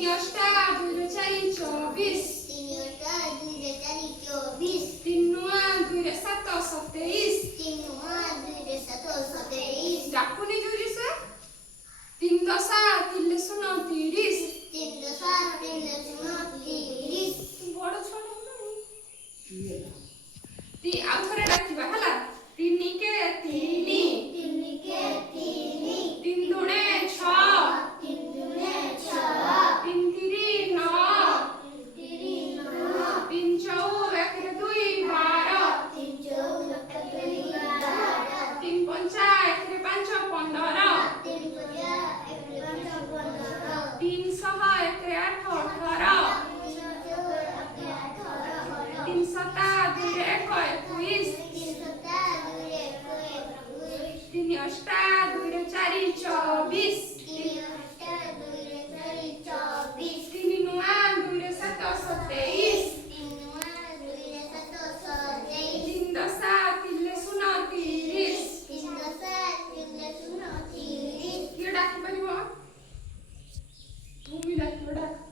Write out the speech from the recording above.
ତିନି ଅଷ୍ଟା ଦୁଇରେ ଚାରି 24 ତିନି ଅଷ୍ଟା ଦୁଇରେ ଚାରି 24 ତିନି ନୂଆ ଦୁଇରେ ସାତ 27 ତିନି ନୂଆ ଦୁଇରେ ସାତ 27 ଡାକୁନି ଜୋରେ ସେ ତିନି ଦଶା ତିନି ଶୂନ 30 ତିନି ଦଶା ତିନି ଶୂନ 30 ବଡ଼ ଛୁଆ ଆଉ ଥରେ ଡାକିବା ହେଲା ତିନି କେ ତିନି ତିନି କେ ତିନି ତିନି ଦୁणे 6 ତିନି ଦୁणे 6 ତିନି ତିରି 9 ତିନି 9 ତିନି ଚଉ ଏକରେ 2 12 ତିନି ଚଉ ଏକରେ 2 12 ତିନି ପଞ୍ଚା ଏକରେ 5 15 ତିନି ପଞ୍ଚା ଏକରେ 5 15 ତିନି ଶହ ଏକରେ 8 18 ତିନି ସତା ଦୁଇରେ 1 21 ତିନି ଅଷ୍ଟା ଦୁଇରେ 4 24 ତିନି ନୂଆ ଦୁଇରେ 7 27 ତିନି ଦଶା ତିନି ଶୂନ 30 କିଏ ଡାକିପାରିବ ଭୂମି ଡାକିବ ଡାକ